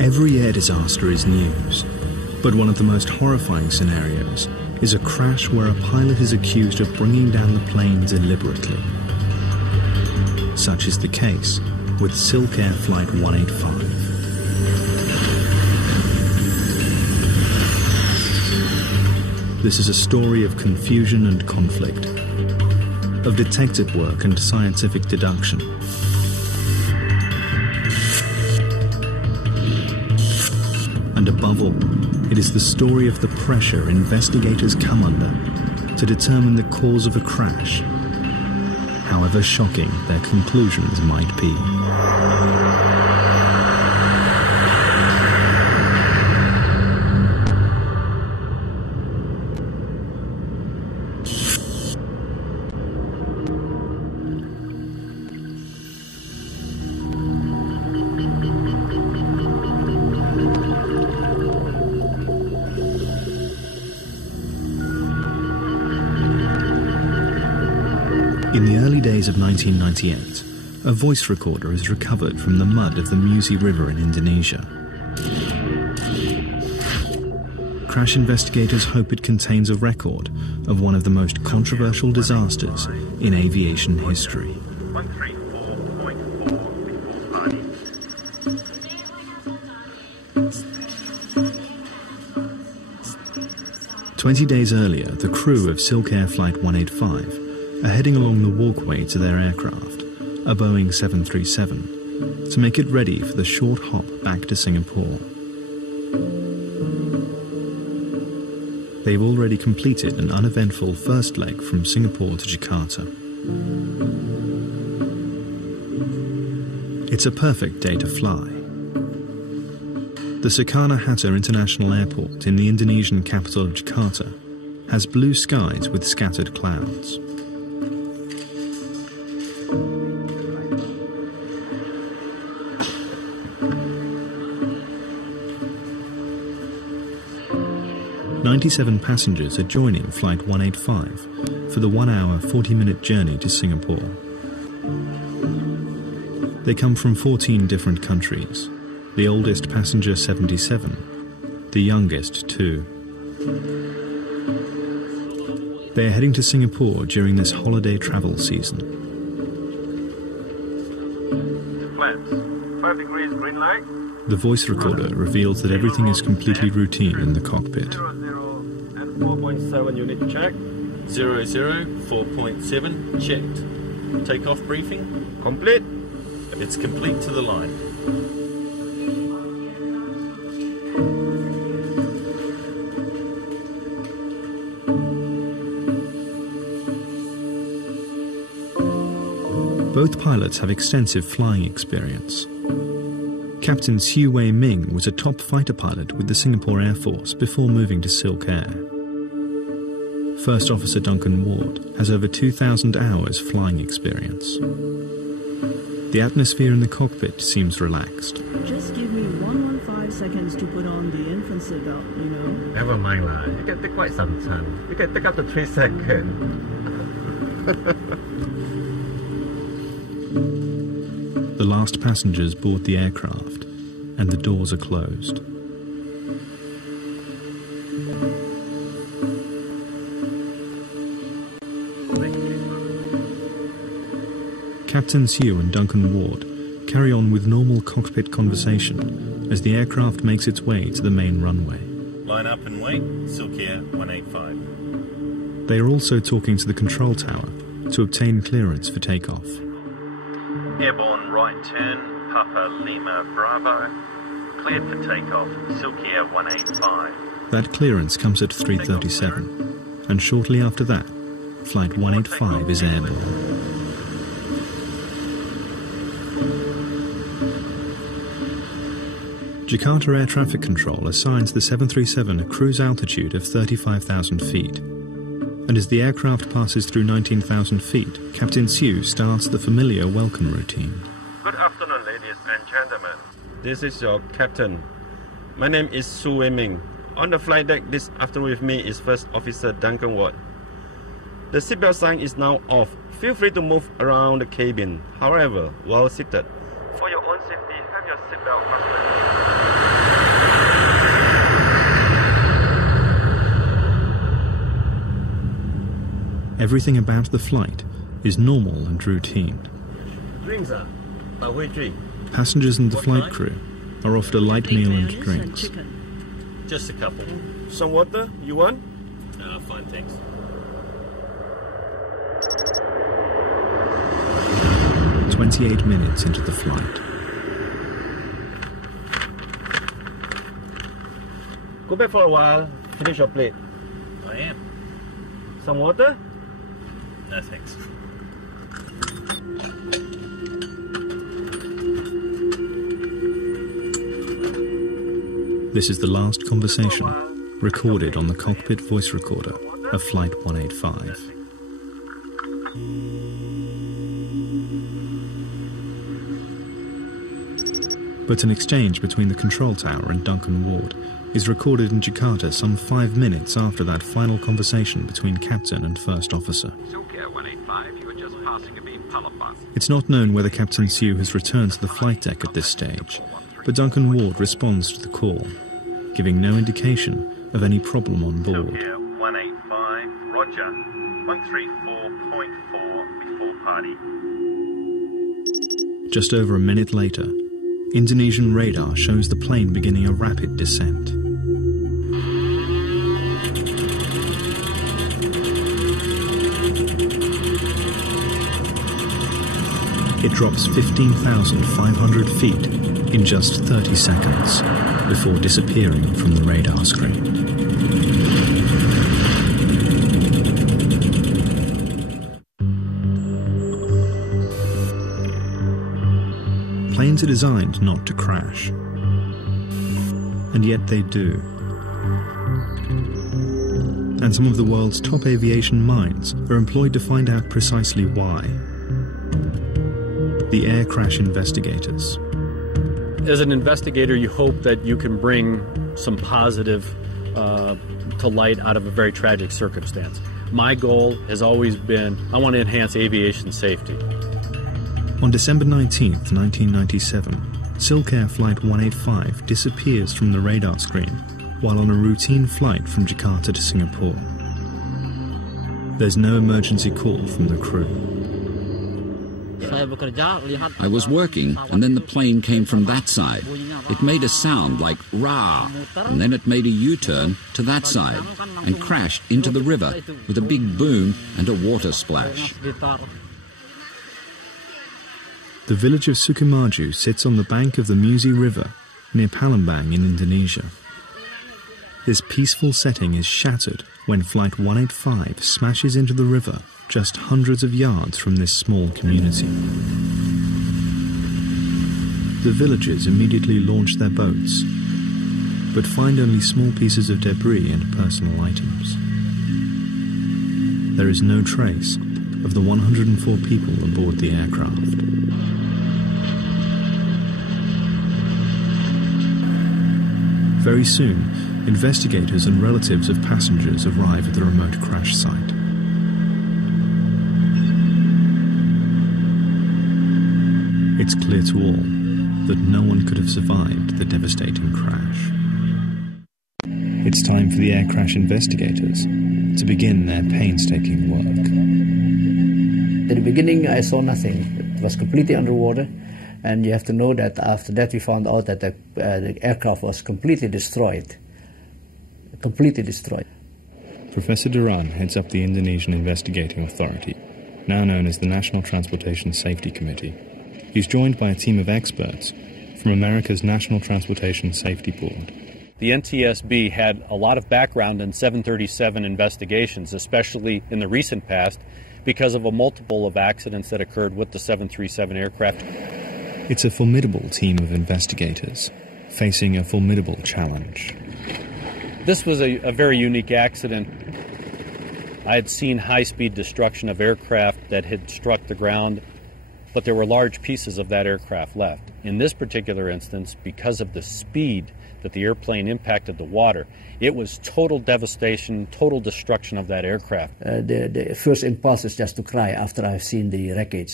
Every air disaster is news, but one of the most horrifying scenarios is a crash where a pilot is accused of bringing down the plane deliberately. Such is the case with Silkair Flight 185. This is a story of confusion and conflict, of detective work and scientific deduction. And above all, it is the story of the pressure investigators come under to determine the cause of a crash, however shocking their conclusions might be. In the early days of 1998, a voice recorder is recovered from the mud of the Musi River in Indonesia. Crash investigators hope it contains a record of one of the most controversial disasters in aviation history. 20 days earlier, the crew of Silkair Flight 185 are heading along the walkway to their aircraft, a Boeing 737, to make it ready for the short hop back to Singapore. They've already completed an uneventful first leg from Singapore to Jakarta. It's a perfect day to fly. The Soekarno-Hatta International Airport in the Indonesian capital of Jakarta has blue skies with scattered clouds. "97 passengers are joining Flight 185 for the 1-hour, 40-minute journey to Singapore. They come from 14 different countries, the oldest passenger 77, the youngest 2. They are heading to Singapore during this holiday travel season. Flaps, 5 degrees green light. The voice recorder reveals that everything is completely routine in the cockpit. 4.7 unit check. 00, 4.7, checked. Takeoff briefing? Complete. It's complete to the line. Both pilots have extensive flying experience. Captain Siu Wei Ming was a top fighter pilot with the Singapore Air Force before moving to Silkair. First Officer Duncan Ward has over 2,000 hours flying experience. The atmosphere in the cockpit seems relaxed. Just give me 115 seconds to put on the infant seatbelt, you know. Never mind lah. You can take quite some time. You can take up to 3 seconds. The last passengers board the aircraft, and the doors are closed. Captain Siu and Duncan Ward carry on with normal cockpit conversation as the aircraft makes its way to the main runway. Line up and wait, Silkair 185. They are also talking to the control tower to obtain clearance for takeoff. Airborne right turn, Papa Lima Bravo. Cleared for takeoff, Silkair 185. That clearance comes at 3:37, and shortly after that, Flight 185 is airborne. Jakarta Air Traffic Control assigns the 737 a cruise altitude of 35,000 feet. And as the aircraft passes through 19,000 feet, Captain Siu starts the familiar welcome routine. Good afternoon, ladies and gentlemen. This is your captain. My name is Su Wei Ming. On the flight deck this afternoon with me is First Officer Duncan Ward. The seatbelt sign is now off. Feel free to move around the cabin. However, while seated, for your own safety, have your seatbelt fastened. Everything about the flight is normal and routine. Passengers and the flight crew are offered a light meal and drinks. Just a couple. Some water? You want? Fine, thanks. "28 minutes into the flight. Go back for a while. Finish your plate. I am. Some water? No, thanks. This is the last conversation recorded on the cockpit voice recorder of Flight 185. But an exchange between the control tower and Duncan Ward is recorded in Jakarta some 5 minutes after that final conversation between captain and first officer. Silkair.185, you were just passing a beam pilot bus. It's not known whether Captain Siu has returned to the flight deck at this stage, but Duncan Ward responds to the call, giving no indication of any problem on board. Silkair.185, roger. 134.4 before party. Just over a minute later, Indonesian radar shows the plane beginning a rapid descent. It drops 15,500 feet in just 30 seconds before disappearing from the radar screen. Planes are designed not to crash, and yet they do. And some of the world's top aviation minds are employed to find out precisely why. The air crash investigators. As an investigator, you hope that you can bring some positive to light out of a very tragic circumstance. My goal has always been, I want to enhance aviation safety. On December 19, 1997, Silkair Flight 185 disappears from the radar screen while on a routine flight from Jakarta to Singapore. There's no emergency call from the crew. I was working, and then the plane came from that side. It made a sound like rah, and then it made a U-turn to that side and crashed into the river with a big boom and a water splash. The village of Sukamaju sits on the bank of the Musi River near Palembang in Indonesia. This peaceful setting is shattered when Flight 185 smashes into the river just hundreds of yards from this small community. The villagers immediately launch their boats, but find only small pieces of debris and personal items. There is no trace of the 104 people aboard the aircraft. Very soon, investigators and relatives of passengers arrive at the remote crash site. It's clear to all that no one could have survived the devastating crash. It's time for the air crash investigators to begin their painstaking work. At the beginning, I saw nothing. It was completely underwater. And you have to know that after that we found out that the aircraft was completely destroyed. Completely destroyed. Professor Duran heads up the Indonesian Investigating Authority, now known as the National Transportation Safety Committee. He's joined by a team of experts from America's National Transportation Safety Board. The NTSB had a lot of background in 737 investigations, especially in the recent past, because of a multiple of accidents that occurred with the 737 aircraft. It's a formidable team of investigators facing a formidable challenge. This was a very unique accident. I had seen high-speed destruction of aircraft that had struck the ground, but there were large pieces of that aircraft left. In this particular instance, because of the speed that the airplane impacted the water, it was total devastation, total destruction of that aircraft. The first impulse is just to cry after I've seen the wreckage.